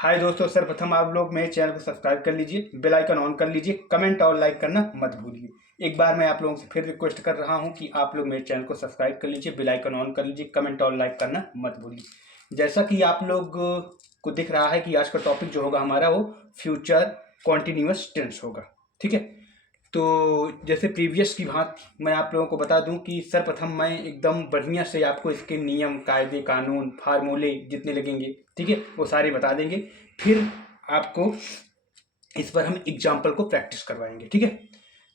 हाय दोस्तों, सर्वप्रथम आप लोग मेरे चैनल को सब्सक्राइब कर लीजिए, बेल आइकन ऑन कर लीजिए, कमेंट और लाइक करना मत भूलिए। एक बार मैं आप लोगों से फिर रिक्वेस्ट कर रहा हूं कि आप लोग मेरे चैनल को सब्सक्राइब कर लीजिए, बेल आइकन ऑन कर लीजिए, कमेंट और लाइक करना मत भूलिए। जैसा कि आप लोग को दिख रहा है कि आज का टॉपिक जो होगा हमारा वो फ्यूचर कॉन्टिन्यूअस टेंस होगा। ठीक है, तो जैसे प्रीवियस की भांति मैं आप लोगों को बता दूं कि सर्वप्रथम मैं एकदम बढ़िया से आपको इसके नियम, कायदे, कानून, फार्मूले जितने लगेंगे, ठीक है, वो सारे बता देंगे। फिर आपको इस पर हम एग्जाम्पल को प्रैक्टिस करवाएंगे। ठीक है,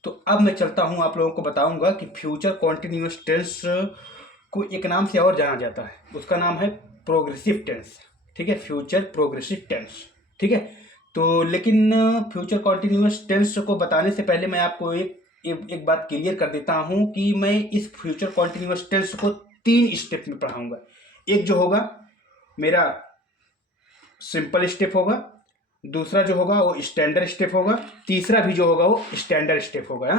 तो अब मैं चलता हूं, आप लोगों को बताऊंगा कि फ्यूचर कॉन्टिन्यूअस टेंस को एक नाम से और जाना जाता है, उसका नाम है प्रोग्रेसिव टेंस। ठीक है, फ्यूचर प्रोग्रेसिव टेंस। ठीक है, तो लेकिन फ्यूचर कॉन्टिन्यूअस टेंस को बताने से पहले मैं आपको एक बात क्लियर कर देता हूं कि मैं इस फ्यूचर कॉन्टिन्यूअस टेंस को 3 स्टेप में पढ़ाऊंगा। एक जो होगा मेरा सिंपल स्टेप होगा, दूसरा जो होगा वो स्टैंडर्ड स्टेप होगा, तीसरा भी जो होगा वो स्टैंडर्ड स्टेप होगा।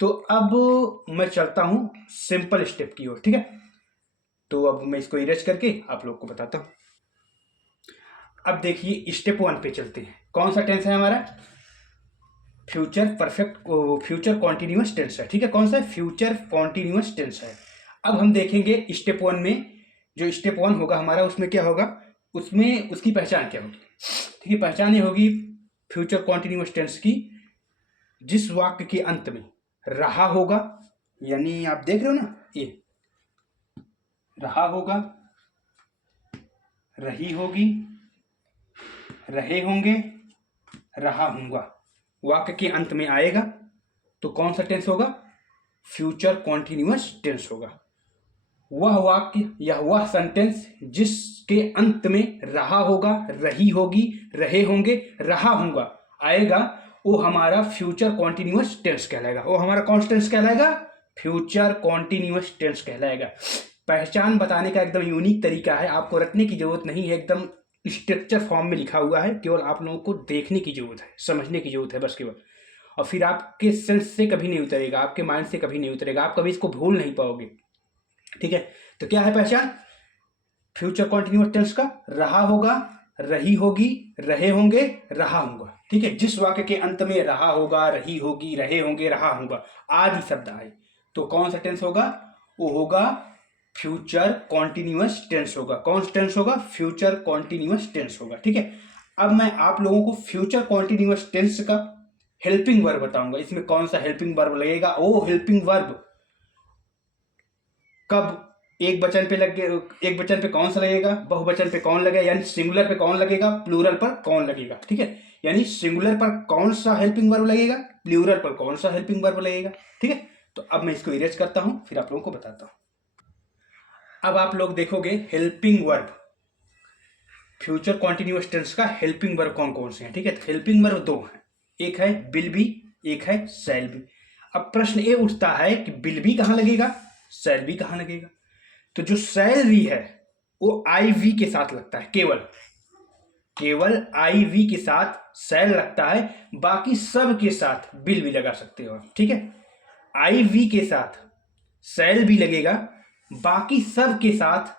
तो अब मैं चलता हूं सिंपल स्टेप की ओर। ठीक है, तो अब मैं इसको इरेज करके आप लोग को बताता हूं। अब देखिए स्टेप 1 पे चलते हैं। कौन सा टेंस है हमारा? Future perfect, future continuous tense है। ठीक है, कौन सा है? फ्यूचर कॉन्टिन्यूअस टेंस है। अब हम देखेंगे स्टेप 1 में, जो स्टेप 1 होगा हमारा, उसमें क्या होगा, उसमें उसकी पहचान क्या होगी। ठीक है, पहचान ये होगी फ्यूचर कॉन्टिन्यूअस टेंस की, जिस वाक्य के अंत में रहा होगा, यानी आप देख रहे हो ना, ये रहा होगा, रही होगी, रहे होंगे, रहा हूंगा, वाक्य के अंत में आएगा तो कौन सा टेंस होगा? फ्यूचर कॉन्टिन्यूअस टेंस होगा। वह वाक्य या वह सेंटेंस जिसके अंत में रहा होगा, रही होगी, रहे होंगे, रहा होगा आएगा, वो हमारा फ्यूचर कॉन्टिन्यूअस टेंस कहलाएगा। वो हमारा कौन सा टेंस कहलाएगा? फ्यूचर कॉन्टिन्यूअस टेंस कहलाएगा। पहचान बताने का एकदम यूनिक तरीका है, आपको रटने की जरूरत नहीं है, एकदम स्ट्रक्चर फॉर्म में लिखा हुआ है, केवल आप लोगों को देखने की जरूरत है, समझने की जरूरत है बस केवल। और फिर आपके सेंस से कभी नहीं उतरेगा, आपके माइंड से कभी नहीं उतरेगा, आप कभी इसको भूल नहीं पाओगे। ठीक है, तो क्या है पहचान फ्यूचर कॉन्टिन्यूअस टेंस का? रहा होगा, रही होगी, रहे होंगे, रहा होगा। ठीक है, जिस वाक्य के अंत में रहा होगा, रही होगी, रहे होंगे, रहा होगा आदि शब्द आए तो कौन सा टेंस होगा? वो होगा फ्यूचर कॉन्टिन्यूअस टेंस होगा। कौन सा टेंस होगा? फ्यूचर कॉन्टिन्यूअस टेंस होगा। ठीक है, अब मैं आप लोगों को फ्यूचर कॉन्टिन्यूअस टेंस का हेल्पिंग वर्ब बताऊंगा। इसमें कौन सा हेल्पिंग वर्ब लगेगा? वो हेल्पिंग वर्ब कब एक वचन पे लगे, एक वचन पे कौन सा लगेगा, बहुवचन पे कौन लगेगा, यानी सिंगुलर पे कौन लगेगा, प्लूरल पर कौन लगेगा। ठीक है, यानी सिंगुलर पर कौन सा हेल्पिंग वर्ब लगेगा, प्लूरल पर कौन सा हेल्पिंग वर्ब लगेगा। ठीक है, तो अब मैं इसको इरेज करता हूं, फिर आप लोगों को बताता हूं। अब आप लोग देखोगे helping verb, future continuous tense का हेल्पिंग वर्ब कौन कौन से हैं। ठीक है, तो हेल्पिंग वर्ब 2 हैं, एक है विल बी, एक है शैल बी। अब प्रश्न ये उठता है कि विल बी कहां लगेगा, शैल बी कहां लगेगा। तो जो शैल बी है वो आई वी के साथ लगता है, केवल आई वी के साथ शैल लगता है, बाकी सब के साथ विल भी लगा सकते हो। ठीक है, आई वी के साथ शैल भी लगेगा, बाकी सब के साथ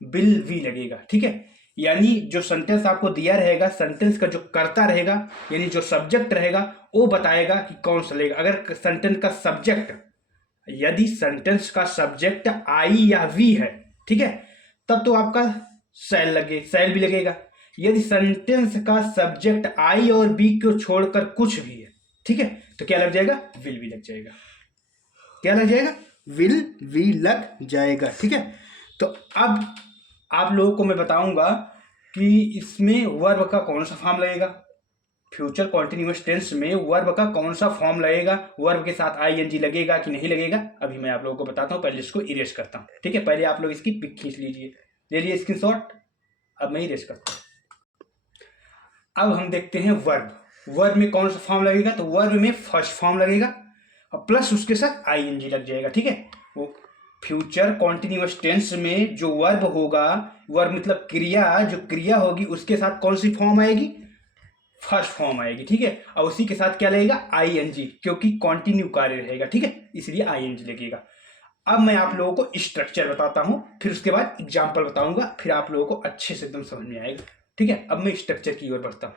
विल भी लगेगा। ठीक है, यानी जो सेंटेंस आपको दिया रहेगा, सेंटेंस का जो कर्ता रहेगा, यानी जो सब्जेक्ट रहेगा, वो बताएगा कि कौन सा लगेगा। अगर सेंटेंस का सब्जेक्ट, यदि सेंटेंस का सब्जेक्ट आई या वी है, ठीक है, तब तो आपका शैल भी लगेगा। यदि सेंटेंस का सब्जेक्ट आई और बी को छोड़कर कुछ भी है, ठीक है, तो क्या लग जाएगा? विल भी लग जाएगा। क्या लग जाएगा? विल भी लग जाएगा। ठीक है, तो अब आप लोगों को मैं बताऊंगा कि इसमें वर्ब का कौन सा फॉर्म लगेगा, फ्यूचर कॉन्टिन्यूअस टेंस में वर्ब का कौन सा फॉर्म लगेगा, वर्ब के साथ आईएनजी लगेगा कि नहीं लगेगा, अभी मैं आप लोगों को बताता हूं। पहले इसको इरेज करता हूं। ठीक है, पहले आप लोग इसकी पिक खींच लीजिए, ले लिए स्क्रीनशॉट। अब मैं इरेज करता हूं। अब हम देखते हैं वर्ब में कौन सा फॉर्म लगेगा। तो वर्ब में फर्स्ट फॉर्म लगेगा और प्लस उसके साथ आईएनजी लग जाएगा। ठीक है, वो फ्यूचर कॉन्टिन्यूअस टेंस में जो वर्ब होगा, वर्ब मतलब क्रिया, जो क्रिया होगी उसके साथ कौन सी फॉर्म आएगी? फर्स्ट फॉर्म आएगी। ठीक है, और उसी के साथ क्या लगेगा? आईएनजी, क्योंकि कंटिन्यू कार्य रहेगा। ठीक है, इसलिए आईएनजी लगेगा। अब मैं आप लोगों को स्ट्रक्चर बताता हूं, फिर उसके बाद एग्जांपल बताऊंगा, फिर आप लोगों को अच्छे से एकदम समझ में आएगा। ठीक है, अब मैं स्ट्रक्चर की ओर बढ़ता हूँ।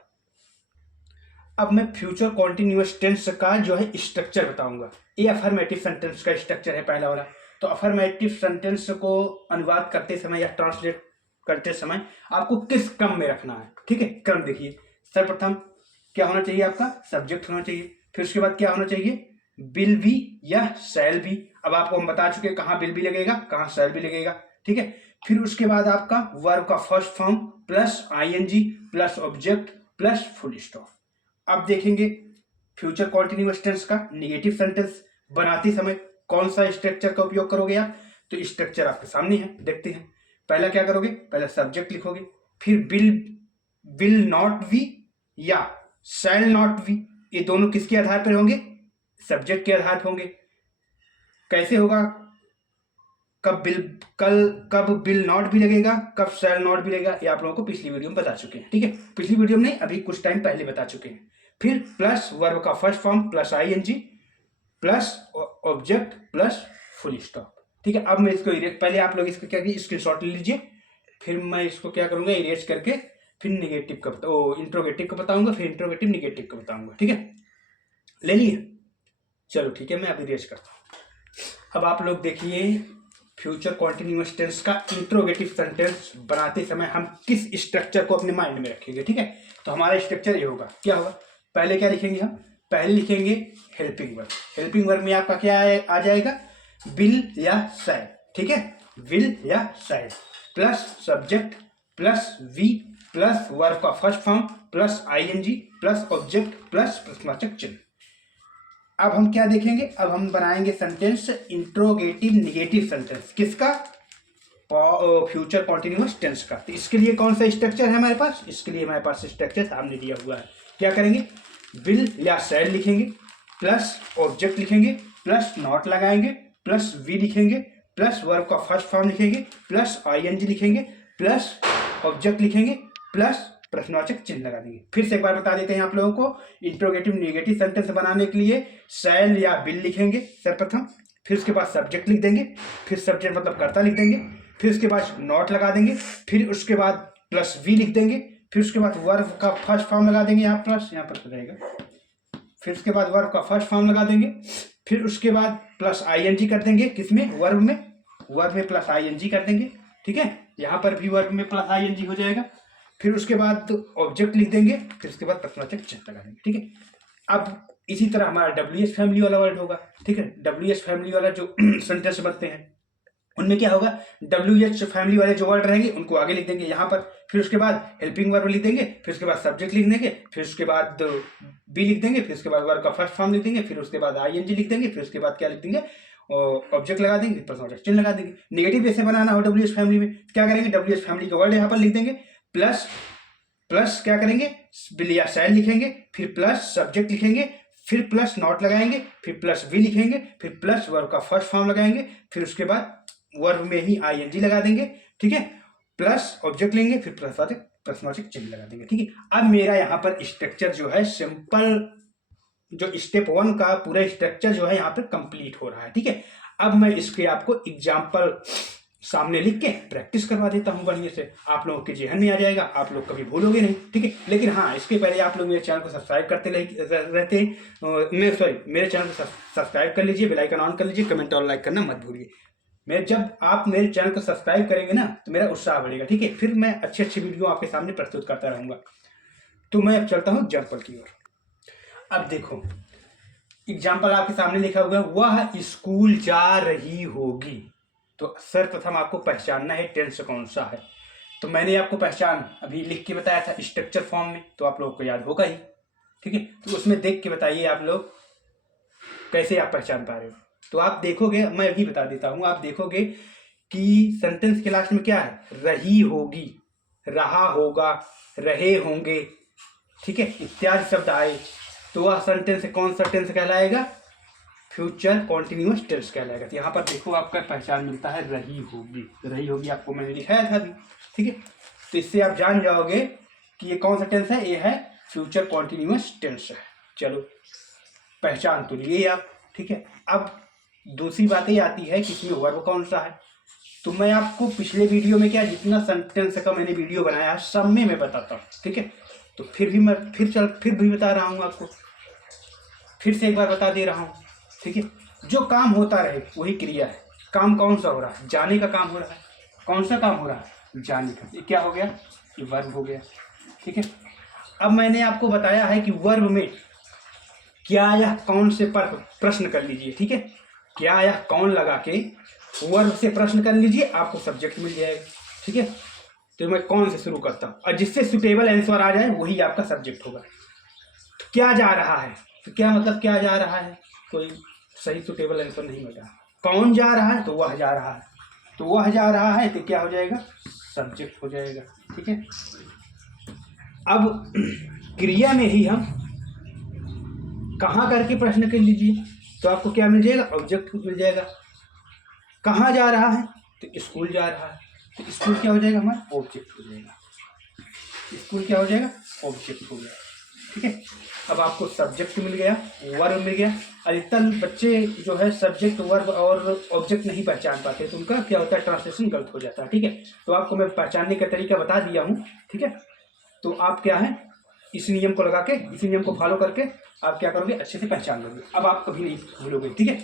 अब मैं फ्यूचर कॉन्टिन्यूअस टेंस का जो है स्ट्रक्चर बताऊंगा। ये अफर्मेटिव सेंटेंस का स्ट्रक्चर है पहला वाला। तो अफर्मेटिव सेंटेंस को अनुवाद करते समय या ट्रांसलेट करते समय आपको किस क्रम में रखना है, ठीक है। क्रम देखिए, सर्वप्रथम क्या होना चाहिए, आपका सब्जेक्ट होना चाहिए। फिर उसके बाद क्या होना चाहिए, विल बी या शैल बी। अब आपको हम बता चुके कहाँ विल बी लगेगा, कहाँ शैल बी लगेगा, ठीक है। फिर उसके बाद आपका वर्ब का first form plus ING plus object plus full stop. अब देखेंगे फ्यूचर कॉन्टिन्यूअस टेंस का नेगेटिव सेंटेंस बनाते समय कौन सा स्ट्रक्चर का उपयोग करोगे आप। तो स्ट्रक्चर आपके सामने है, देखते हैं। पहला क्या करोगे, पहला सब्जेक्ट लिखोगे, फिर विल नॉट बी या शैल नॉट बी। ये दोनों किसके आधार पर होंगे, सब्जेक्ट के आधार पर होंगे। कैसे होगा, कब विल नॉट भी लगेगा, कब शैल नॉट भी लगेगा, ये आप लोगों को पिछली वीडियो में बता चुके हैं, ठीक है। पिछली वीडियो में नहीं, अभी कुछ टाइम पहले बता चुके हैं। फिर प्लस वर्ब का first form plus ING plus object plus full stop, ठीक है। अब मैं इसको पहले आप लोग इसको क्या कीजिए, स्क्रीनशॉट ले लीजिए। फिर मैं इसको क्या करूंगा, इरेज करके फिर नेगेटिव का इंट्रोगेटिव का बताऊंगा, फिर इंट्रोगेटिव नेगेटिव का बताऊंगा, ठीक है। ले लिए, चलो ठीक है, मैं अभी इरेज करता हूं। अब आप लोग देखिए फ्यूचर कॉन्टिन्यूअस टेंस का इंट्रोगेटिव सेंटेंस बनाते समय हम किस स्ट्रक्चर को अपने माइंड में रखेंगे, ठीक है। तो हमारा स्ट्रक्चर ये होगा, क्या होगा, पहले क्या लिखेंगे हम, पहले लिखेंगे हेल्पिंग वर्ब। हेल्पिंग वर्ब में आपका क्या आ जाएगा, विल या शैल, ठीक है, विल या shall plus subject plus V plus verb का first form plus ING plus object plus प्रश्नवाचक चिन्ह। अब हम क्या देखेंगे, अब हम बनाएंगे सेंटेंस इंट्रोगेटिव निगेटिव सेंटेंस, किसका, फ्यूचर कॉन्टिन्यूअस टेंस का। तो इसके लिए कौन सा स्ट्रक्चर है हमारे पास, इसके लिए हमारे पास स्ट्रक्चर सामने दिया हुआ है। क्या करेंगे, विल या शैल लिखेंगे प्लस ऑब्जेक्ट लिखेंगे प्लस नॉट लगाएंगे प्लस वी लिखेंगे प्लस वर्ब का फर्स्ट फॉर्म लिखेंगे प्लस आईएनजी लिखेंगे प्लस ऑब्जेक्ट लिखेंगे प्लस प्रश्नवाचक चिन्ह लगा देंगे। फिर से एक बार बता देते हैं आप लोगों को, इंट्रोगेटिव नेगेटिव सेंटेंस बनाने के लिए शैल या विल लिखेंगे सर्वप्रथम, फिर उसके बाद सब्जेक्ट लिख देंगे, फिर सब्जेक्ट मतलब कर्ता लिख देंगे, फिर उसके बाद नॉट लगा देंगे, फिर उसके बाद प्लस वी लिख देंगे, फिर उसके बाद वर्ब का फर्स्ट फॉर्म लगा देंगे, यहाँ प्लस यहाँ पर रहेगा, फिर उसके बाद वर्ब का फर्स्ट फॉर्म लगा देंगे, फिर उसके बाद प्लस आईएनजी कर देंगे, किसमें, वर्ब में प्लस आईएनजी कर देंगे, ठीक है। यहाँ पर भी वर्ब में प्लस आईएनजी हो जाएगा। फिर उसके बाद ऑब्जेक्ट लिख देंगे, फिर उसके बाद प्रश्नवाचक चिन्ह लगा देंगे, ठीक है। अब इसी तरह हमारा डब्ल्यूएच फैमिली वाला वर्ड होगा, ठीक है। डब्ल्यूएच फैमिली वाला जो सेंटेंस बनते हैं उनमें क्या होगा, डब्ल्यूएच फैमिली वाले जो वर्ड रहेंगे उनको आगे लिख देंगे यहाँ पर, फिर उसके बाद हेल्पिंग वर्ब लिख देंगे, फिर उसके बाद सब्जेक्ट लिख देंगे, फिर उसके बाद बी लिख देंगे, फिर उसके बाद वर्ब का फर्स्ट फॉर्म लिख देंगे, फिर उसके बाद आईएनजी लिख देंगे, फिर उसके बाद क्या लिख देंगे, ऑब्जेक्ट लगा देंगे, प्रश्नवाचक चिन्ह लगा देंगे। नेगेटिव जैसे बनाना हो डब्ल्यूएच फैमिली में क्या करेंगे, डब्ल्यूएच फैमिली के वर्ड यहाँ पर लिख देंगे, प्लस क्या करेंगे, विल या शैल लिखेंगे, फिर प्लस सब्जेक्ट लिखेंगे, फिर प्लस नॉट लगाएंगे, फिर प्लस वी लिखेंगे, फिर प्लस वर्ब का फर्स्ट फॉर्म लगाएंगे, फिर उसके बाद वर्ब में ही आईएनजी लगा देंगे, ठीक है, प्लस ऑब्जेक्ट लेंगे, फिर प्रश्नवाचक चिन्ह लगा देंगे, ठीक है। अब मेरा यहाँ पर स्ट्रक्चर जो है सिंपल, जो स्टेप 1 का पूरा स्ट्रक्चर जो है यहाँ पर कंप्लीट हो रहा है, ठीक है। अब मैं इसके आपको एग्जाम्पल सामने लिख के प्रैक्टिस करवा देता हूँ बढ़िया से, आप लोगों के जेहन में आ जाएगा, आप लोग कभी भूलोगे नहीं, ठीक है। लेकिन हाँ, इसके पहले आप लोग मेरे चैनल को सब्सक्राइब करते रहते मेरे चैनल को सब्सक्राइब कर लीजिए, बेल आइकन ऑन कर लीजिए, कमेंट और लाइक करना मत भूलिए। जब आप मेरे चैनल को सब्सक्राइब करेंगे ना तो मेरा उत्साह बढ़ेगा, ठीक है। फिर मैं अच्छी वीडियो आपके सामने प्रस्तुत करता रहूँगा। तो मैं अब चलता हूँ एग्जाम्पल की ओर। अब देखो एग्जाम्पल आपके सामने लिखा हुआ है, वह स्कूल जा रही होगी। तो सर्वप्रथम आपको पहचानना है टेंस कौन सा है। तो मैंने आपको पहचान अभी लिख के बताया था स्ट्रक्चर फॉर्म में, तो आप लोगों को याद होगा ही, ठीक है। तो उसमें देख के बताइए आप लोग कैसे आप पहचान पा रहे हो। तो आप देखोगे, मैं अभी बता देता हूँ, आप देखोगे कि सेंटेंस के लास्ट में क्या है, रही होगी, रहा होगा, रहे होंगे, ठीक है, इत्यादि शब्द आए तो वह सेंटेंस कौन सा टेंस कहलाएगा, फ्यूचर कॉन्टिन्यूअस टेंस कहलाएगा। तो यहाँ पर देखो आपका पहचान मिलता है रही होगी आपको मैंने लिखाया था अभी, ठीक है। तो इससे आप जान जाओगे कि ये कौन सा टेंस है, ये है फ्यूचर कॉन्टिन्यूअस टेंस है। चलो पहचान तो लिए आप, ठीक है। अब दूसरी बात ये आती है कि इसमें वर्ब कौन सा है। तो मैं आपको पिछले वीडियो में क्या जितना सेंटेंस का मैंने वीडियो बनाया है सब में मैं बताता हूँ, ठीक है। तो फिर भी मैं फिर भी बता रहा हूँ आपको, फिर से एक बार बता दे रहा हूँ, ठीक है। जो काम होता रहे वही क्रिया है। काम कौन सा हो रहा है? जाने का काम हो रहा है। कौन सा काम हो रहा है? जाने का। ये क्या हो गया? ये वर्ब हो गया, ठीक है। अब मैंने आपको बताया है कि वर्ब में क्या या कौन से पर प्रश्न कर लीजिए, ठीक है। क्या या कौन लगा के वर्ब से प्रश्न कर लीजिए, आपको सब्जेक्ट मिल जाएगा, ठीक है। तो मैं कौन से शुरू करता हूँ और जिससे सुटेबल आंसर आ जाए वही आपका सब्जेक्ट होगा। तो क्या जा रहा है? तो क्या मतलब क्या जा रहा है? कोई सही सुटेबल आंसर नहीं मिल रहा। कौन जा रहा है? तो वह जा रहा है। तो वह जा रहा है तो क्या हो जाएगा? सब्जेक्ट हो जाएगा, ठीक है। अब क्रिया में ही हम कहाँ करके प्रश्न कर लीजिए तो आपको क्या मिल जाएगा? ऑब्जेक्ट मिल जाएगा। कहाँ जा रहा है? तो स्कूल जा रहा है। तो स्कूल क्या हो जाएगा? हमारा ऑब्जेक्ट हो जाएगा। स्कूल क्या हो जाएगा? ऑब्जेक्ट हो गया, ठीक है। अब आपको सब्जेक्ट मिल गया, वर्ब मिल गया। अधिकतर बच्चे जो है सब्जेक्ट वर्ब और ऑब्जेक्ट नहीं पहचान पाते, तो उनका क्या होता है? ट्रांसलेशन गलत हो जाता है, ठीक है। तो आपको मैं पहचानने का तरीका बता दिया हूँ, ठीक है। तो आप क्या है, इस नियम को लगा के, इसी नियम को फॉलो करके आप क्या करोगे? अच्छे से पहचान लोगे। अब आप कभी नहीं भूलोगे, ठीक है।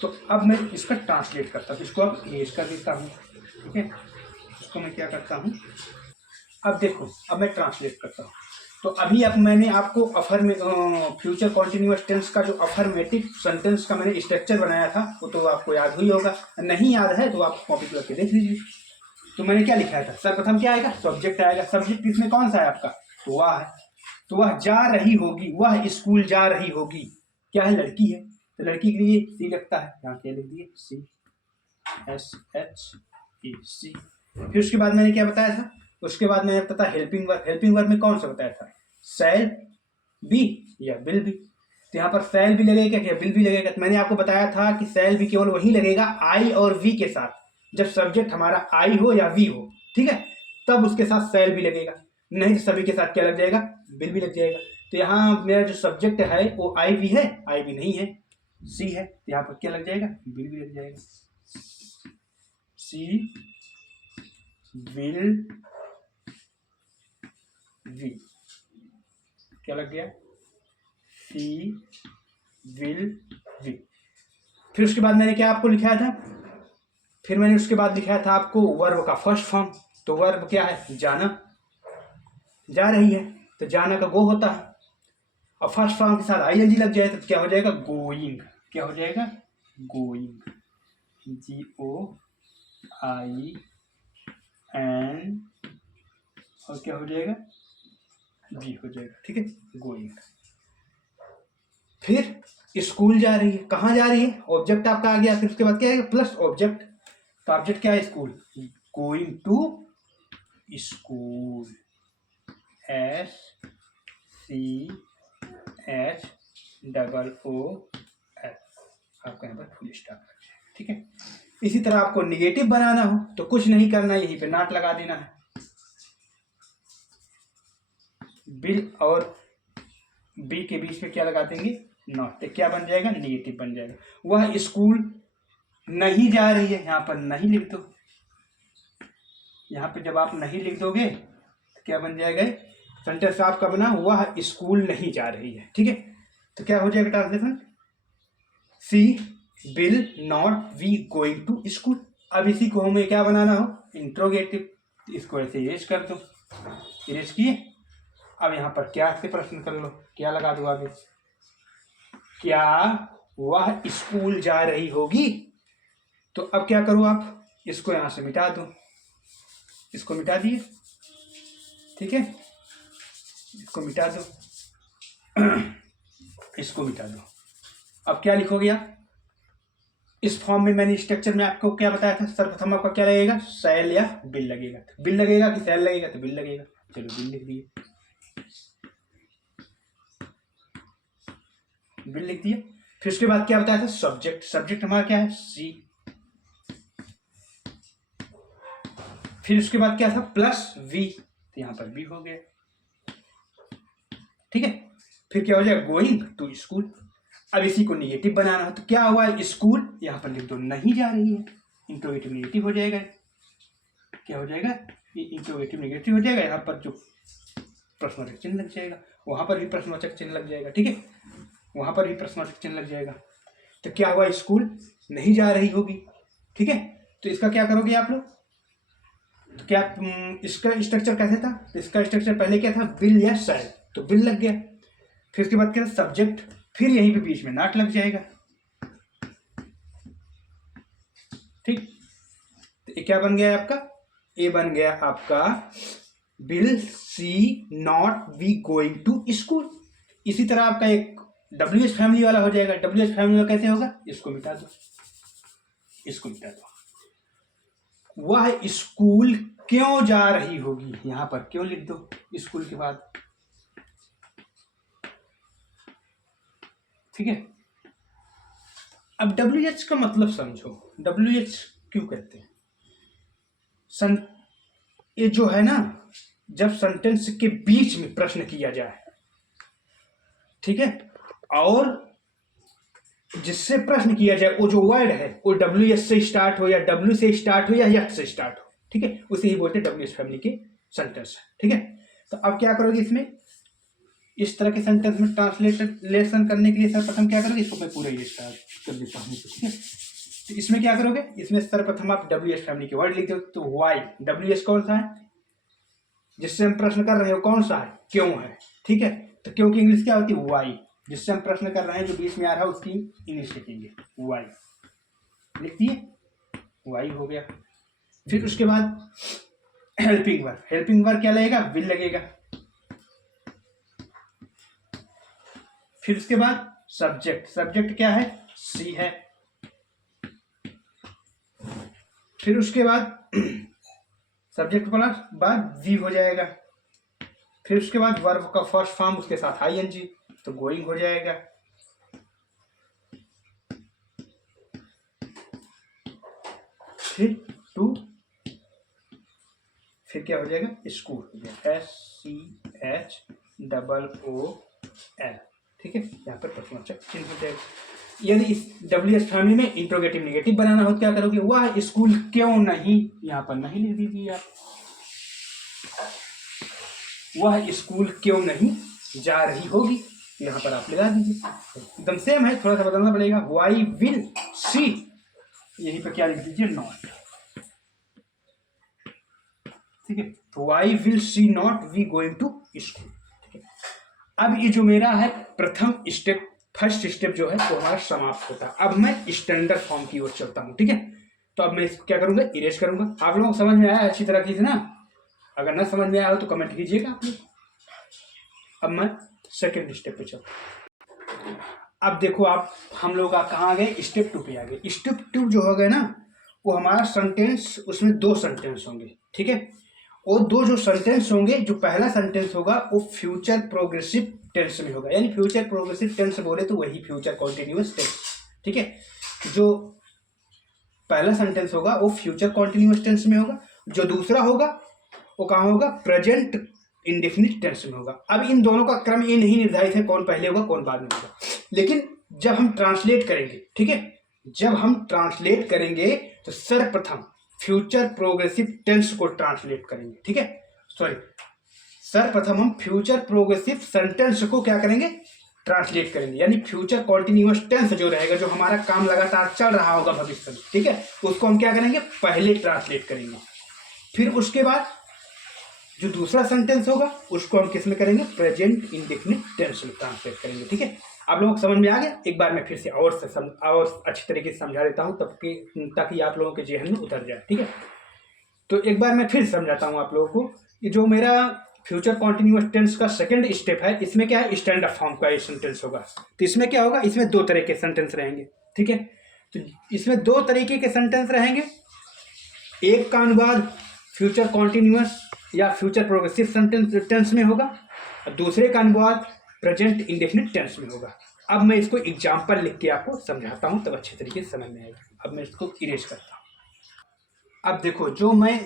तो अब मैं इसका ट्रांसलेट करता हूँ, इसको अब इरेज कर देता हूँ, ठीक है। इसको मैं क्या करता हूँ, अब देखो, अब मैं ट्रांसलेट करता हूँ। तो अभी अब मैंने आपको फ्यूचर कॉन्टिन्यूअस टेंस का जो अफर्मेटिव सेंटेंस का मैंने स्ट्रक्चर बनाया था वो तो आपको याद ही होगा। नहीं याद है तो आप कॉपी करके देख लीजिए। तो मैंने क्या लिखा था? सर्वप्रथम क्या आएगा? सब्जेक्ट आएगा। सब्जेक्ट इसमें कौन सा है आपका? तो वह है। तो वह जा रही होगी, वह स्कूल जा रही होगी। क्या है? लड़की है। तो लड़की के लिए सी लगता है, यहाँ क्या लिख दिए? सी, SHE। फिर उसके बाद मैंने क्या बताया था? उसके बाद मैंने बताया हेल्पिंग वर्ब। हेल्पिंग वर्ब में कौन सा बताया था? शैल बी या विल बी। तो यहाँ पर शैल भी लगेगा या विल भी लगेगा। तो मैंने आपको बताया था कि शैल भी केवल वही लगेगा आई और वी के साथ, जब सब्जेक्ट हमारा आई हो या वी हो, ठीक है, तब उसके साथ शैल भी लगेगा। नहीं तो सभी के साथ क्या लग जाएगा? विल भी लग जाएगा। तो यहाँ मेरा जो सब्जेक्ट है वो आई वी है? आई वी नहीं है, सी है। तो यहाँ पर क्या लग जाएगा? विल भी लग जाएगा। सी विल वी क्या लग गया? सी विल वी। फिर उसके बाद मैंने क्या आपको लिखाया था? फिर मैंने उसके बाद लिखाया था आपको वर्ब का फर्स्ट फॉर्म। तो वर्ब क्या है? जाना, जा रही है तो जाना का गो होता है, और फर्स्ट फॉर्म के साथ आईएनजी लग जाए तो क्या हो जाएगा? गोइंग। क्या हो जाएगा? गोइंग। GOIN और क्या हो जाएगा? जी हो जाएगा, ठीक है, गोइंग। फिर स्कूल जा रही है। कहाँ जा रही है? ऑब्जेक्ट आपका आ गया। फिर उसके बाद क्या है? Plus object. तो ऑब्जेक्ट क्या है? School. Going to school. SCHOOL। आपका यहाँ पर फुल स्टॉप, ठीक है। इसी तरह आपको निगेटिव बनाना हो तो कुछ नहीं करना, यहीं पे नॉट लगा देना है। बिल और बी के बीच में क्या लगा देंगे? नॉट। तो क्या बन जाएगा? निगेटिव बन जाएगा। वह स्कूल नहीं जा रही है, यहाँ पर नहीं लिख दो। यहाँ पे जब आप नहीं लिख दोगे तो क्या बन जाएगा? सेंटेंस आपका बना वह स्कूल नहीं जा रही है, ठीक है। तो क्या हो जाएगा translation? She will not be going to school. अब इसी को हमें क्या बनाना हो? इंट्रोगेटिव। इसको ऐसे इरेज कर दो। इरेज किए। अब यहाँ पर क्या से प्रश्न कर लो, क्या लगा दो आगे? क्या वह स्कूल जा रही होगी? तो अब क्या करो आप? इसको यहाँ से मिटा दो। इसको मिटा दिए, ठीक है, इसको मिटा दो। इसको मिटा दो। अब क्या लिखोगे आप? इस फॉर्म में मैंने स्ट्रक्चर में आपको क्या बताया था? सर्वप्रथम आपका क्या लगेगा? शैल या बिल लगेगा। बिल लगेगा कि शैल लगेगा? तो बिल लगेगा। चलो बिल लिख दिए, बिल लिख दिए। फिर उसके बाद क्या बताया था? सब्जेक्ट। सब्जेक्ट हमारा क्या है? सी। फिर उसके बाद क्या था? Plus be. तो यहाँ पर वी हो गया, ठीक है। फिर क्या हो जाएगा? Going to school. अब इसी को निगेटिव बनाना हो तो क्या हुआ? स्कूल यहाँ पर लिख दो नहीं जा रही है, इंट्रोगेटिव नेगेटिव हो जाएगा। क्या हो जाएगा? ये इंट्रोगेटिव नेगेटिव हो जाएगा। यहाँ पर जो प्रश्नवाचक चिन्ह लग जाएगा, वहाँ पर भी प्रश्नवाचक चिन्ह लग जाएगा। ठीक है, वहाँ पर भी प्रश्नवाचक चिन्ह लग जाएगा। तो क्या हुआ? स्कूल नहीं जा रही होगी। ठीक है, तो इसका क्या करोगे आप लोग? तो क्या इसका स्ट्रक्चर कैसे था? तो इसका स्ट्रक्चर पहले क्या था? विल या शायद, तो विल लग गया। फिर उसके बाद क्या? सब्जेक्ट, फिर यहीं पे बीच में नॉट लग जाएगा। ठीक, तो ये क्या बन गया आपका? ये बन गया आपका will she not be going to school. इसी तरह आपका एक WH फैमिली वाला हो जाएगा। WH फैमिली वाला कैसे होगा? इसको मिटा दो, इसको मिटा दो। वह स्कूल क्यों जा रही होगी? यहां पर क्यों लिख दो स्कूल के बाद। ठीक है, अब WH का मतलब समझो। WH क्यों कहते हैं? ये जो है ना, जब सेंटेंस के बीच में प्रश्न किया जाए, ठीक है, और जिससे प्रश्न किया जाए वो जो वर्ड है वो WH से स्टार्ट हो या W से स्टार्ट हो या H से स्टार्ट हो, ठीक है, उसे ही बोलते हैं WH फैमिली के सेंटेंस। ठीक है, तो अब क्या करोगे इसमें? इस तरह के सेंटेंस में ट्रांसलेशन करने के लिए सर्वप्रथम क्या करोगे? इसको मैं पूरा ही स्टार्ट कर देता हूँ। ठीक है, तो इसमें क्या करोगे? इसमें सर्वप्रथम आप WH फैमिली के वर्ड लिख दो। तो वाई, WH कौन सा है? जिससे हम प्रश्न कर रहे हो कौन सा है? क्यों है। ठीक है, तो क्यों की इंग्लिश क्या होती है? वाई। जिससे हम प्रश्न कर रहे हैं जो बीच में आ रहा है उसकी इंग्लिश लिखेंगे वाई। लिख दिए, वाई हो गया। फिर उसके बाद हेल्पिंग वर्ब। हेल्पिंग वर्ब क्या लगेगा? विल लगेगा। फिर उसके बाद सब्जेक्ट। सब्जेक्ट क्या है? सी है। फिर उसके बाद सब्जेक्ट के बाद वी हो जाएगा। फिर उसके बाद वर्ब का फर्स्ट फॉर्म उसके साथ ING, तो गोइंग हो जाएगा। फिर टू, फिर क्या हो जाएगा? स्कूल हो जाएगा, SCHOOL। ठीक है, यहाँ पर प्रश्नवाचक चिन्ह हो जाएगा। यदि इस WH फैमिली में इंट्रोगेटिव नेगेटिव बनाना हो क्या करोगे? वह स्कूल क्यों नहीं, यहाँ पर नहीं लिख दीजिए आप, वह स्कूल क्यों नहीं जा रही होगी, यहाँ पर आप लगा दीजिए। एकदम सेम है, थोड़ा सा बदलना पड़ेगा। वाई विल सी, यहीं पर क्या लिख दीजिए? नॉट। ठीक है, तो why will she not be going to school. ठीक है, अब ये जो मेरा है प्रथम स्टेप, फर्स्ट स्टेप जो है वो हमारा समाप्त होता है। अब मैं स्टैंडर्ड फॉर्म की ओर चलता हूँ। ठीक है, तो अब मैं इसको क्या करूंगा? इरेज करूंगा। आप लोगों को समझ में आया अच्छी तरह की ना? अगर ना समझ में आया हो तो कमेंट कीजिएगा आप लोग। अब मैं सेकेंड स्टेप पे चलता। अब देखो आप, हम लोग कहाँ आ गए? स्टेप 2 पे आ गए। स्टेप 2 जो हो गए ना, वो हमारा सेंटेंस, उसमें 2 सेंटेंस होंगे। ठीक है, वो 2 जो सेंटेंस होंगे, जो पहला सेंटेंस होगा वो फ्यूचर प्रोग्रेसिव टेंस में होगा। यानी फ्यूचर प्रोग्रेसिव टेंस बोले तो वही फ्यूचर कॉन्टिन्यूअस टेंस। ठीक है, जो पहला सेंटेंस होगा वो फ्यूचर कॉन्टिन्यूअस टेंस में होगा। जो दूसरा होगा वो कहाँ होगा? प्रेजेंट इंडेफिनिट टेंस में होगा। अब इन दोनों का क्रम ये नहीं निर्धारित है कौन पहले होगा कौन बाद में होगा, लेकिन जब हम ट्रांसलेट करेंगे, ठीक है, जब हम ट्रांसलेट करेंगे तो सर्वप्रथम फ्यूचर प्रोग्रेसिव टेंस को ट्रांसलेट करेंगे। ठीक है, सॉरी, सर्वप्रथम हम फ्यूचर प्रोग्रेसिव सेंटेंस को क्या करेंगे? ट्रांसलेट करेंगे। यानी फ्यूचर कॉन्टिन्यूअस टेंस जो रहेगा, जो हमारा काम लगातार चल रहा होगा भविष्य में, ठीक है, उसको हम क्या करेंगे? पहले ट्रांसलेट करेंगे। फिर उसके बाद जो दूसरा सेंटेंस होगा उसको हम किस में करेंगे? प्रेजेंट इंडेफिनिट टेंस में ट्रांसलेट करेंगे। ठीक है, आप लोगों को समझ में आ गया? एक बार मैं फिर से और अच्छी तरीके से समझा देता हूँ ताकि आप लोगों के जेहन में उतर जाए। ठीक है, तो एक बार मैं फिर समझाता हूँ आप लोगों को। ये जो मेरा फ्यूचर कॉन्टिन्यूअस टेंस का सेकंड स्टेप है, इसमें क्या है? स्टैंडर्ड फॉर्म का सेंटेंस होगा। तो इसमें क्या होगा? इसमें 2 तरह के सेंटेंस रहेंगे। ठीक है, तो इसमें 2 तरीके के सेंटेंस रहेंगे। एक का अनुवाद फ्यूचर कॉन्टिन्यूअस या फ्यूचर प्रोग्रेसिव टेंस में होगा, और दूसरे का अनुवाद प्रेजेंट इंडेफिनिट टेंस में होगा। अब मैं इसको एग्जाम्पल लिख के आपको समझाता हूं, तब अच्छे तरीके से समझ में आएगा। अब मैं इसको इरेज करता हूं। अब देखो, जो मैं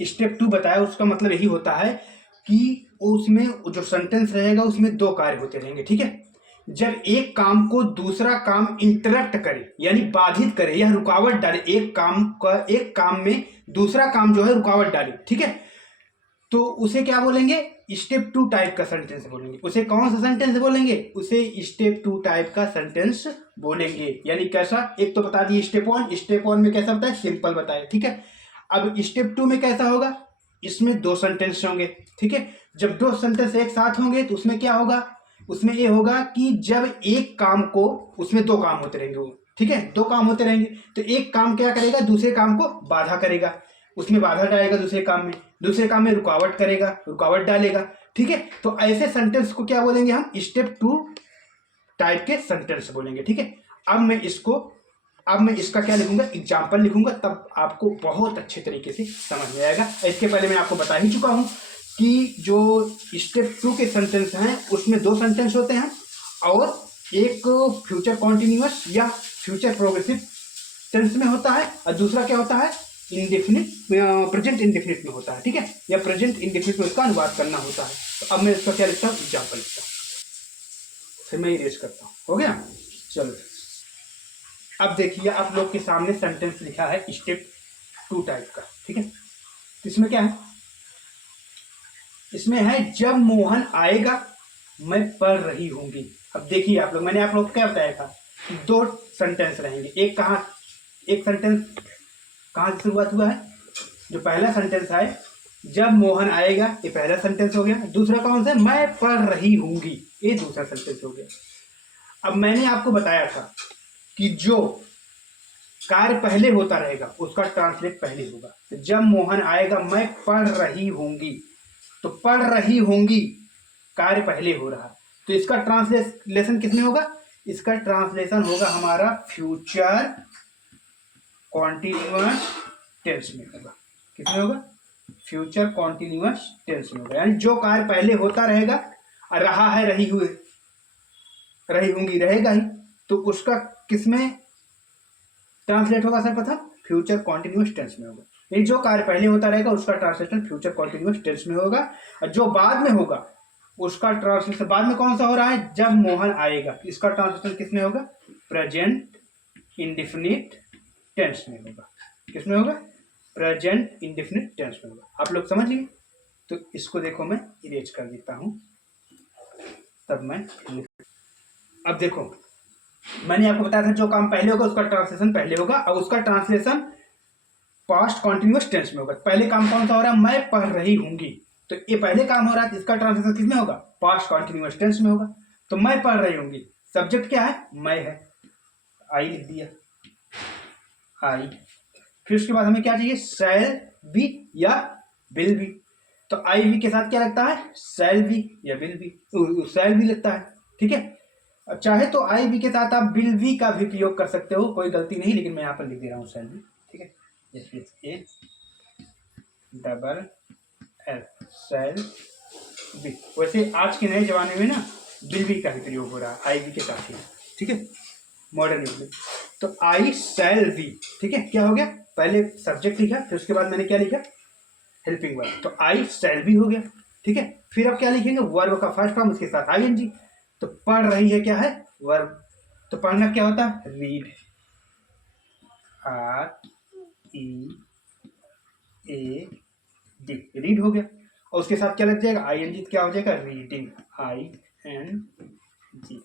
स्टेप 2 बताया उसका मतलब यही होता है कि उसमें जो सेंटेंस रहेगा उसमें 2 कार्य होते रहेंगे। ठीक है, जब एक काम को दूसरा काम इंटरप्ट करे यानी बाधित करे या रुकावट डाले, एक काम में दूसरा काम जो है रुकावट डाले, ठीक है, तो उसे क्या बोलेंगे? स्टेप टू टाइप का सेंटेंस बोलेंगे। उसे कौन सा सेंटेंस बोलेंगे? उसे स्टेप टू टाइप का सेंटेंस बोलेंगे। यानी कैसा? एक तो बता दिए स्टेप वन में कैसा होता है, सिंपल बताए, ठीक है। अब स्टेप टू में कैसा होगा? इसमें दो सेंटेंस होंगे, ठीक है। जब दो सेंटेंस एक साथ होंगे तो उसमें क्या होगा? उसमें ये होगा कि जब एक काम को, उसमें दो काम होते रहेंगे वो, ठीक है, दो काम होते रहेंगे, तो एक काम क्या करेगा? दूसरे काम को बाधा करेगा, उसमें बाधा डालेगा, दूसरे काम में रुकावट करेगा, रुकावट डालेगा, ठीक है। तो ऐसे सेंटेंस को क्या बोलेंगे हम? स्टेप टू टाइप के सेंटेंस बोलेंगे, ठीक है। अब मैं इसका क्या लिखूंगा? एग्जाम्पल लिखूंगा, तब आपको बहुत अच्छे तरीके से समझ में आएगा। इसके पहले मैं आपको बता ही चुका हूं कि जो स्टेप टू के सेंटेंस हैं उसमें दो सेंटेंस होते हैं, और एक फ्यूचर कॉन्टिन्यूअस या फ्यूचर प्रोग्रेसिव टेंस में होता है, और दूसरा क्या होता है? इंडेफिनिट, प्रेजेंट इंडेफिनिट में होता है, ठीक है, या प्रेजेंट इंडेफिनिट में उसका अनुवाद करना होता है। तो अब मैं इसका क्या लिखता हूँ? एग्जाम्पल लिखता हूँ, फिर मैं इरेज करता हूँ। हो गया? चलो, अब देखिए आप लोग के सामने सेंटेंस लिखा है स्टेप टू टाइप का, ठीक है। इसमें क्या है? इसमें है जब मोहन आएगा मैं पढ़ रही होंगी। अब देखिए आप लोग, मैंने आप लोग को क्या बताया था कि दो सेंटेंस रहेंगे। एक सेंटेंस कहाँ से शुरुआत हुआ है? जो पहला सेंटेंस है जब मोहन आएगा, ये पहला सेंटेंस हो गया। दूसरा कौन सा? मैं पढ़ रही होंगी, ये दूसरा सेंटेंस हो गया। अब मैंने आपको बताया था कि जो कार्य पहले होता रहेगा उसका ट्रांसलेट पहले होगा। तो जब मोहन आएगा मैं पढ़ रही होंगी, तो पढ़ रही होंगी कार्य पहले हो रहा, तो इसका ट्रांसलेशन किसमें होगा? इसका ट्रांसलेशन होगा हमारा फ्यूचर कॉन्टिन्यूअस टेंस में होगा। किसमें होगा? फ्यूचर कॉन्टिन्यूअस टेंस में होगा। यानी जो कार्य पहले होता रहेगा, रहा है, रही होंगी, रहेगा ही, तो उसका किसमें ट्रांसलेट होगा? सर पता, फ्यूचर कॉन्टिन्यूअस टेंस में होगा। यानी जो कार्य पहले होता रहेगा उसका ट्रांसलेशन फ्यूचर कॉन्टिन्यूअस टेंस में होगा, और जो बाद में होगा उसका ट्रांसलेशन बाद में कौन सा हो रहा है? जब मोहन आएगा, इसका ट्रांसलेशन किसमें होगा? प्रेजेंट इंडेफिनिट टेंस में होगा। किसमें होगा? प्रेजेंट इंडेफिनिट टेंस में होगा। आप लोग समझ लिए? तो इसको देखो मैं इरेज कर देता हूं, तब मैं अब देखो मैंने आपको बताया था जो काम पहले होगा उसका ट्रांसलेशन पहले होगा, अब उसका ट्रांसलेशन पास्ट कॉन्टिन्यूअस टेंस में होगा। पहले काम कौन सा हो रहा है? मैं पढ़ रही होंगी, तो ये पहले काम हो रहा है, इसका ट्रांसलेशन किसमें होगा? पास्ट कॉन्टिन्यूअस टेंस में होगा। तो मैं पढ़ रही होंगी, सब्जेक्ट क्या है? मैं है, आई लिख दिया, आई। फिर उसके बाद हमें क्या चाहिए? शैल बी या विल बी। तो आई बी के साथ क्या लगता है? शैल बी या विल बी, शैल बी लगता है, ठीक है। अब चाहे तो आई बी के साथ आप विल बी का भी प्रयोग कर सकते हो, कोई गलती नहीं, लेकिन मैं यहाँ पर लिख दे रहा हूँ शैल बी, ठीक है। A double L, shall be. वैसे आज के नए जमाने में ना विल बी का भी प्रयोग हो रहा है आई बी के साथ ही, ठीक है, मॉडर्न युग में। तो आई शैल बी, ठीक है, क्या हो गया? पहले सब्जेक्ट लिखा, फिर उसके बाद मैंने क्या लिखा? Helping verb. तो आई शैल बी हो गया, ठीक है। फिर अब क्या लिखेंगे? वर्ब का फर्स्ट फॉर्म, उसके साथ आईएनजी। तो पढ़ रही है क्या है? वर्ब। तो पढ़ना क्या होता है? Read, R E A D, read हो गया। और उसके साथ क्या लग जाएगा? आईएनजी। क्या हो जाएगा? Reading, I N G,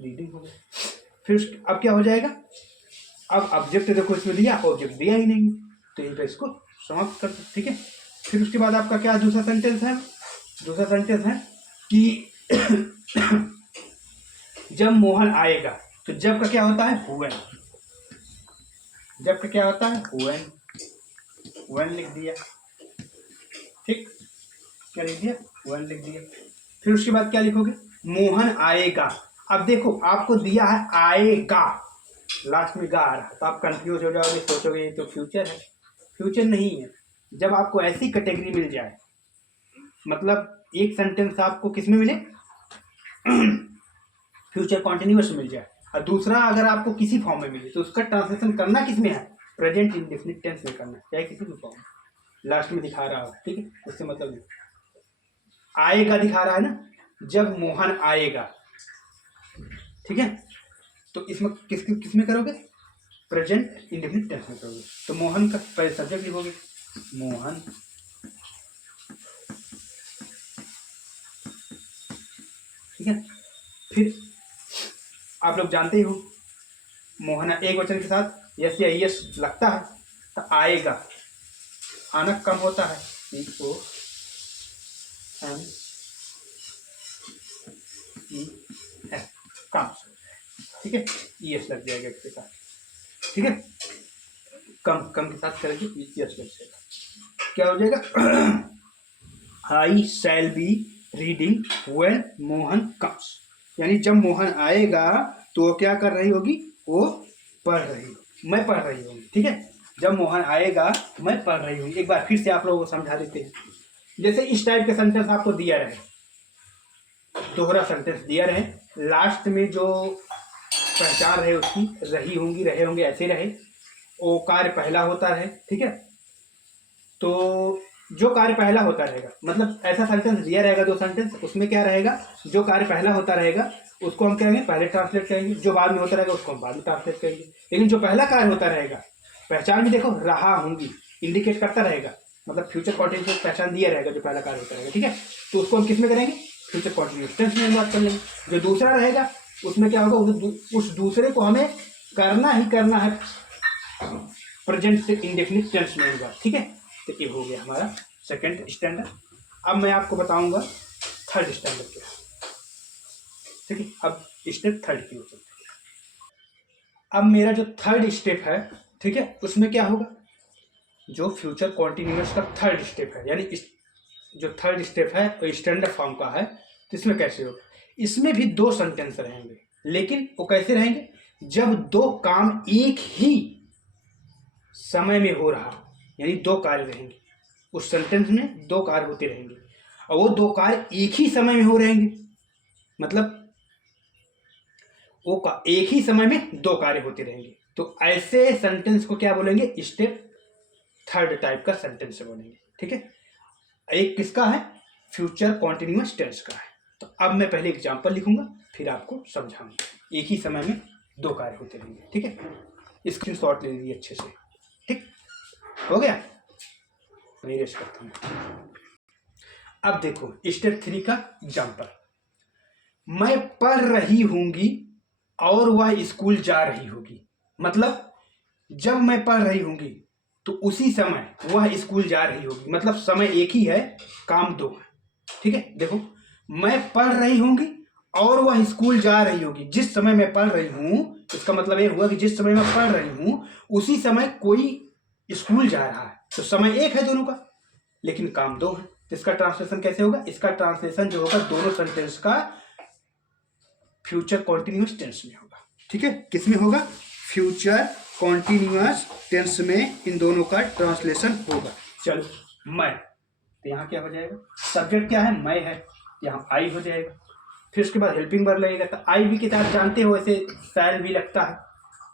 reading हो गया। फिर अब क्या हो जाएगा? अब ऑब्जेक्ट देखो इसमें दिया, ऑब्जेक्ट दिया ही नहीं, तो यहीं पे इसको समाप्त कर दो, ठीक है। फिर उसके बाद आपका क्या दूसरा सेंटेंस है? दूसरा सेंटेंस है कि जब मोहन आएगा, तो जब का क्या होता है? हुएन। जब का क्या होता है? हुएन, हुएन लिख दिया, ठीक, क्या लिख दिया? हुएन लिख दिया। फिर उसके बाद क्या लिखोगे? मोहन आएगा। अब देखो आपको दिया है आएगा, लास्ट में गा आ रहा, तो आप कंफ्यूज हो जाओगे, सोचोगे ये तो फ्यूचर है। फ्यूचर नहीं है। जब आपको ऐसी कैटेगरी मिल जाए, मतलब एक सेंटेंस आपको किस में मिले? फ्यूचर कॉन्टिन्यूअस मिल जाए, और दूसरा अगर आपको किसी फॉर्म में मिले, तो उसका ट्रांसलेशन करना किस में है? प्रेजेंट इंडेफिनिट टेंस में करना है, चाहे किसी भी फॉर्म में। लास्ट में दिखा रहा हो, ठीक है, उससे मतलब नहीं। आएगा दिखा रहा है ना, जब मोहन आएगा, ठीक है। तो इसमें किस में करोगे, प्रेजेंट इंडेफिनिट टेंस में करोगे। तो मोहन का पहले सब्जेक्ट लिखोगे, मोहन, ठीक है। फिर आप लोग जानते ही हो मोहन एक वचन के साथ यस या यस लगता है तो आएगा, आना कम होता है, O M E F, कम, ठीक है, यस लग जाएगा इसके साथ, ठीक है। कम कम के साथ करेंगे यस लग जाएगा, क्या हो जाएगा, I shall be reading when Mohan comes, यानी जब मोहन आएगा तो वो क्या कर रही होगी, वो पढ़ रही होगी, मैं पढ़ रही होंगी, ठीक है। जब मोहन आएगा मैं पढ़ रही होंगी। एक बार फिर से आप लोगों को समझा देते हैं। जैसे इस टाइप के सेंटेंस आपको दिया रहे, दोहरा सेंटेंस दिया रहे, लास्ट में जो पहचान रहे उसकी रही होंगी, रहे होंगे, ऐसे रहे, वो कार्य पहला होता रहे, ठीक है। तो जो कार्य पहला होता रहेगा, मतलब ऐसा सेंटेंस दिया रहेगा दो सेंटेंस, उसमें क्या रहेगा, जो कार्य पहला होता रहेगा उसको हम कहेंगे पहले ट्रांसलेट करेंगे, जो बाद में होता रहेगा उसको हम बाद में ट्रांसलेट करेंगे। लेकिन जो पहला कार्य होता रहेगा, पहचान भी देखो रहा होंगी इंडिकेट करता रहेगा, मतलब फ्यूचर कॉन्टिन्यूस पहचान दिया रहेगा जो पहला कार्य होता रहेगा, ठीक है। तो उसको हम किस में करेंगे, फ्यूचर कॉन्टिन्यूस टेंस में बात कर लेंगे। जो दूसरा रहेगा उसमें क्या होगा, उस दूसरे को हमें करना ही करना है प्रेजेंट से इंडेफिनिट टेंस में होगा, ठीक है। तो ये हो गया हमारा सेकंड स्टैंडर्ड। अब मैं आपको बताऊंगा थर्ड स्टैंडर्ड क्या, ठीक है। अब स्टेप थर्ड की हो सकती है। अब मेरा जो थर्ड स्टेप है, ठीक है, उसमें क्या होगा, जो फ्यूचर कॉन्टिन्यूअस का थर्ड स्टेप है, यानी जो थर्ड स्टेप है वो स्टैंडर्ड फॉर्म का है। तो इसमें कैसे होगा, इसमें भी दो सेंटेंस रहेंगे, लेकिन वो कैसे रहेंगे, जब दो काम एक ही समय में हो रहा, यानी दो कार्य रहेंगे उस सेंटेंस में, दो कार्य होते रहेंगे और वो दो कार्य एक ही समय में हो रहेंगे, मतलब वो का एक ही समय में दो कार्य होते रहेंगे। तो ऐसे सेंटेंस को क्या बोलेंगे, स्टेप थर्ड टाइप का सेंटेंस बोलेंगे, ठीक है। एक किसका है, फ्यूचर कॉन्टिन्यूअस टेंस का है। तो अब मैं पहले एग्जांपल लिखूंगा फिर आपको समझाऊंगा। एक ही समय में दो कार्य होते रहेंगे, ठीक है। स्क्रीनशॉट ले लीजिए अच्छे से, ठीक हो गया। मैं रेस्ट करता हूँ। अब देखो स्टेप थ्री का एग्जांपल, मैं पढ़ रही होंगी और वह स्कूल जा रही होगी, मतलब जब मैं पढ़ रही होंगी तो उसी समय वह स्कूल जा रही होगी, मतलब समय एक ही है, काम दो है, ठीक है। देखो मैं पढ़ रही होंगी और वह स्कूल जा रही होगी, जिस समय मैं पढ़ रही हूं इसका मतलब यह हुआ कि जिस समय मैं पढ़ रही हूं उसी समय कोई स्कूल जा रहा है, तो समय एक है दोनों का, लेकिन काम दो है। तो इसका ट्रांसलेशन कैसे होगा, इसका ट्रांसलेशन जो होगा दोनों सेंटेंस का फ्यूचर कॉन्टिन्यूअस टेंस में होगा, ठीक है। किस में होगा, फ्यूचर कॉन्टिन्यूअस टेंस में इन दोनों का ट्रांसलेशन होगा। चलो मैं, तो यहाँ क्या हो जाएगा, सब्जेक्ट क्या है, मैं है, यहाँ आई हो जाएगा। फिर उसके बाद हेल्पिंग वर्ब लगेगा, तो आई भी के साथ जानते हो ऐसे सैल भी लगता है,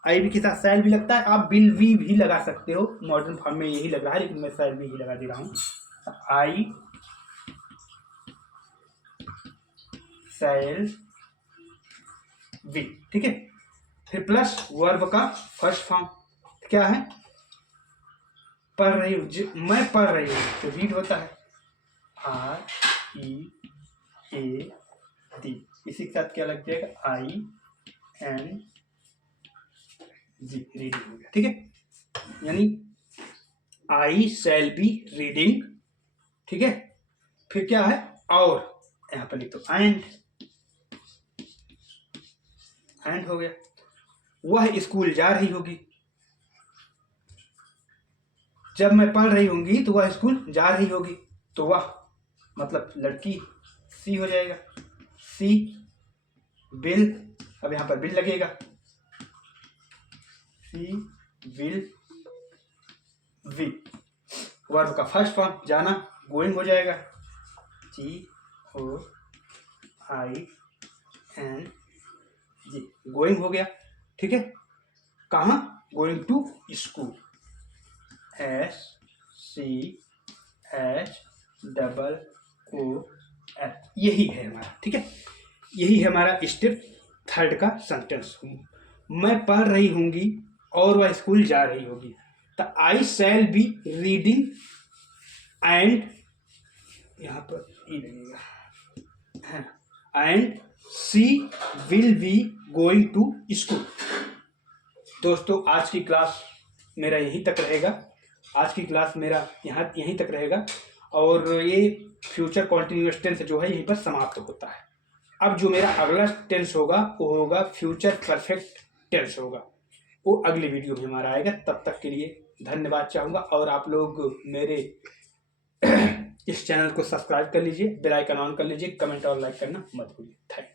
आई भी के साथ सैल भी लगता है, आप विल भी लगा सकते हो, मॉडर्न फॉर्म में यही लग रहा है लेकिन मैं सैल भी ही लगा दे रहा हूँ। आई सैल भी, ठीक है। फिर प्लस वर्ब का फर्स्ट फॉर्म क्या है, पढ़ रही हूँ, मैं पढ़ रही हूँ तो रीड होता है, READ, इसी के साथ क्या लग जाएगा, ING, रीडिंग हो गया, ठीक है। यानी आई शैल बी रीडिंग, ठीक है। फिर क्या है, और यहां पर लिख दो एंड हो गया, वह स्कूल जा रही होगी, जब मैं पढ़ रही होंगी तो वह स्कूल जा रही होगी, तो वह मतलब लड़की सी हो जाएगा, सी विल, अब यहां पर विल लगेगा, सी विल वी, वर्ब का फर्स्ट फॉर्म जाना, गोइंग हो जाएगा, GOING, गोइंग हो गया, ठीक है। कहाँ, गोइंग टू स्कूल, SCHOOL, यही है हमारा, ठीक है। यही है हमारा स्टेप थर्ड का सेंटेंस हूँ। मैं पढ़ रही होंगी और वह स्कूल जा रही होगी। तो I shall be reading and, यहाँ पर ई लगेगा, and she will be going to school. दोस्तों आज की क्लास मेरा यहीं तक रहेगा, आज की क्लास मेरा यहीं तक रहेगा और ये फ्यूचर कॉन्टिन्यूअस टेंस जो है यहीं पर समाप्त होता है। अब जो मेरा अगला टेंस होगा वो होगा फ्यूचर परफेक्ट टेंस होगा, वो अगली वीडियो में हमारा आएगा। तब तक के लिए धन्यवाद चाहूँगा और आप लोग मेरे इस चैनल को सब्सक्राइब कर लीजिए, बेल आइकन ऑन कर लीजिए, कमेंट और लाइक करना मत भूलिए। Thank you.